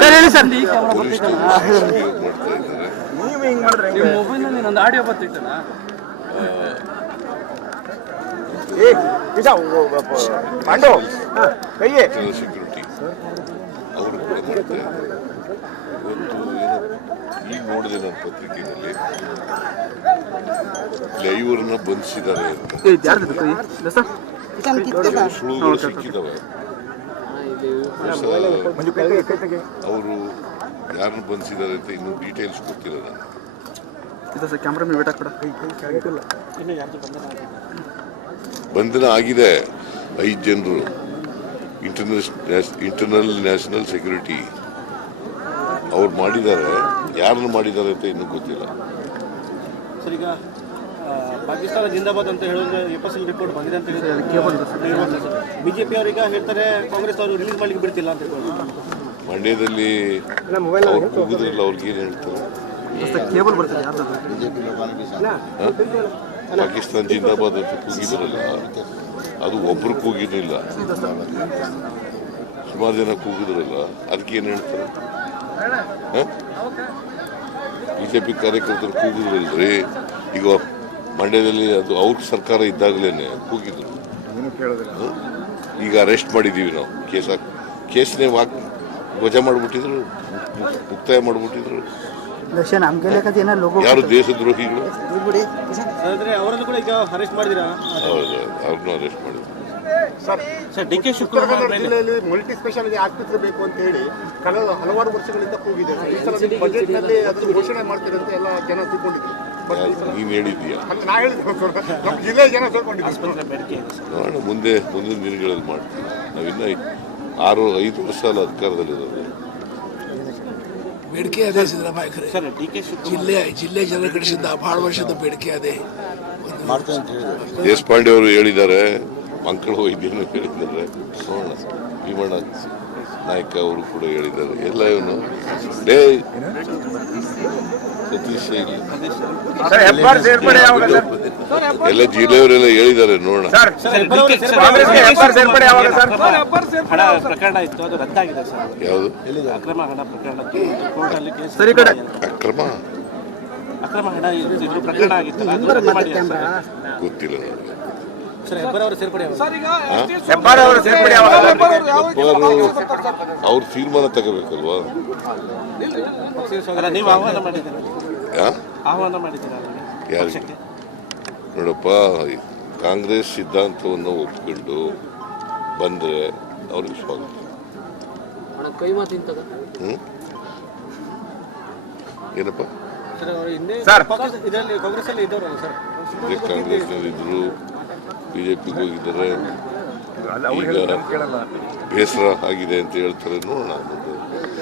Sir ಹೇಳಿ sir. Mobile audio ಬರ್ತಿತ್ತಲ್ಲ. Security ಅವರು ಕೂಡ ಮಾಡ್ತಾ ಇದ್ದಾರೆ. ಇವತ್ತು ಈಗ ನೋಡಿದೆ ನನ್ನ ಪತ್ರಿಕೆಯಲ್ಲಿ ಲೈವರ್ನ ಬಂಧಿಸಿದ್ದಾರೆ ಅಂತ ಸುಳುಗಳು ಸಿಕ್ಕಿದ್ದಾವೆ. ಅವರು ಯಾರನ್ನು ಬಂಧಿಸಿದ್ದಾರೆ ಅಂತ ಇನ್ನೂ ಡೀಟೇಲ್ಸ್ ಗೊತ್ತಿಲ್ಲ ನನಗೆ. ಬಂಧನ ಆಗಿದೆ 5 ಜನರು. ಇಂಟರ್ನಲ್ ನ್ಯಾಷನಲ್ ಸೆಕ್ಯೂರಿಟಿ ಅವ್ರು ಮಾಡಿದ್ದಾರೆ. ಯಾರನ್ನು ಮಾಡಿದ್ದಾರೆ ಅಂತ ಇನ್ನೂ ಗೊತ್ತಿಲ್ಲ. ಸರ್, ಈಗ ಪಾಕಿಸ್ತಾನ ಜಿಂದಾಬಾದ್ ಅಂತ ಹೇಳಿದ್ರೆ FSL ರಿಪೋರ್ಟ್ ಬಂದಿದೆ ಅಂತ ಬಿಜೆಪಿ ಅವರೀಗ ಹೇಳ್ತಾರೆ ಕಾಂಗ್ರೆಸ್ ಅವರು ರಿಲೀಸ್ ಮಾಡ್ಲಿಕ್ಕೆ ಬಿಡ್ತಿಲ್ಲ ಅಂತ ಹೇಳ್ಬೋದು. ಮಂಡ್ಯದಲ್ಲಿ ಕೂಗಿದ್ರಲ್ಲ, ಅವ್ರಿಗೇನು ಹೇಳ್ತಾರೆ? ಪಾಕಿಸ್ತಾನ ಜಿಂದಾಬಾದ್ ಅಂತ ಕೂಗಿದ್ರಲ್ಲ, ಅದು ಒಬ್ರು ಕೂಗಿರಲಿಲ್ಲ, ಸುಮಾರು ಜನ ಕೂಗಿದ್ರಲ್ಲ, ಅದಕ್ಕೆ ಏನು ಹೇಳ್ತಾರೆ? ಬಿಜೆಪಿ ಕಾರ್ಯಕರ್ತರು ಕೂಗಿದ್ರಲ್ರಿ. ಈಗ ಮಂಡ್ಯದಲ್ಲಿ ಅದು ಅವ್ರ ಸರ್ಕಾರ ಇದ್ದಾಗಲೇನೆ ಕೂಗಿದ್ರು. ಈಗ ಅರೆಸ್ಟ್ ಮಾಡಿದ್ದೀವಿ ನಾವು. ಕೇಸ್ನೇ ವಜಾ ಮಾಡಿಬಿಟ್ಟಿದ್ರು, ಮುಕ್ತಾಯ ಮಾಡಿಬಿಟ್ಟಿದ್ರು. ಯಾರು ದೇಶದ್ರೋಹಿಗಳು? ಅವರನ್ನು ಕೂಡ ಈಗ ಅರೆಸ್ಟ್ ಮಾಡಿದಿರಾ? ಹೌದು, ಅವ್ರನ್ನೂ ಅರೆಸ್ಟ್ ಮಾಡಿದ್ರು. ಸರ್, ಡಿ.ಕೆ. ಶಿವಕುಮಾರ್ ಜಿಲ್ಲೆಯಲ್ಲಿ ಮಲ್ಟಿ ಸ್ಪೆಷಾಲಿಟಿ ಆಸ್ಪತ್ರೆ ಬೇಕು ಅಂತ ಹೇಳಿ ಕಳೆದ ಹಲವಾರು ವರ್ಷಗಳಿಂದ ಕೂಗಿದೆ. ಈ ಸಲ ಬಜೆಟ್ ನಲ್ಲಿ ಅದನ್ನು ಘೋಷಣೆ ಮಾಡ್ತಾರೆ ಅಂತ ಎಲ್ಲ ಜನ ತಿಳ್ಕೊಂಡಿದ್ರು. ನೀನು ಹೇಳಿದ್ದೀಯಾ? ನಾ ಹೇಳಿದ್ರು, ನಮ್ಮ ಜಿಲ್ಲೆಯ ಜನ ತಿಳ್ಕೊಂಡಿದ್ರು. ನೋಡೋಣ, ಮುಂದಿನ ದಿನಗಳಲ್ಲಿ ಮಾಡ್ತೀವಿ. ನಾವಿನ್ನ 5 ವರ್ಷ ಅಲ್ಲ ಅಧಿಕಾರದಲ್ಲಿರೋದು. ಬೇಡಿಕೆ ಅದೇ ಸಿದ್ದರಾಮಯ್ಯ ಜಿಲ್ಲೆ ಜನರ ಕಡೆಯಿಂದ ಬಹಳ ವರ್ಷದ ಬೇಡಿಕೆ ಅದೇ. ದೇಶಪಾಂಡೆ ಅವರು ಹೇಳಿದ್ದಾರೆ, ಮಕ್ಕಳು ವೈದ್ಯರು ಹೇಳಿದ್ದಾರೆ. ನೋಡೋಣ, ಭೀಮಣ್ಣ ನಾಯಕ ಅವರು ಕೂಡ ಹೇಳಿದ್ದಾರೆ. ಎಲ್ಲ ಇವನು ಸತೀಶ್ ಎಲ್ಲ ಜಿಲ್ಲೆಯವರೆಲ್ಲ ಹೇಳಿದ್ದಾರೆ. ನೋಡೋಣ. ಪ್ರಕರಣ ಇತ್ತು, ಅದು ರದ್ದಾಗಿದೆ ಸರ್. ಯಾವುದು ಅಕ್ರಮ ಹಣ ಪ್ರಕರಣ? ಅಕ್ರಮ ಹಣ ಪ್ರಕರಣ ಆಗಿತ್ತು, ಗೊತ್ತಿಲ್ಲ ನನಗೆ. ಅವ್ರ ತೀರ್ಮಾನ ತಗೋಬೇಕಲ್ವಾ? ನೀವು ಆಹ್ವಾನ ಮಾಡಿದ್ದೀರಾ? ಯಾರಿಗೆ? ನೋಡಪ್ಪ, ಕಾಂಗ್ರೆಸ್ ಸಿದ್ಧಾಂತವನ್ನು ಒಪ್ಕೊಂಡು ಬಂದರೆ ಅವ್ರಿಗೆ ಸ್ವಾಗತ. ಏನಪ್ಪ? ಕಾಂಗ್ರೆಸ್ನಲ್ಲಿದ್ದರು, ಬಿಜೆಪಿಗೆ ಹೋಗಿದ್ದಾರೆ. ಈಗ ಬೇಸರ ಆಗಿದೆ ಅಂತ ಹೇಳ್ತಾರೆ. ನೋಡೋಣ.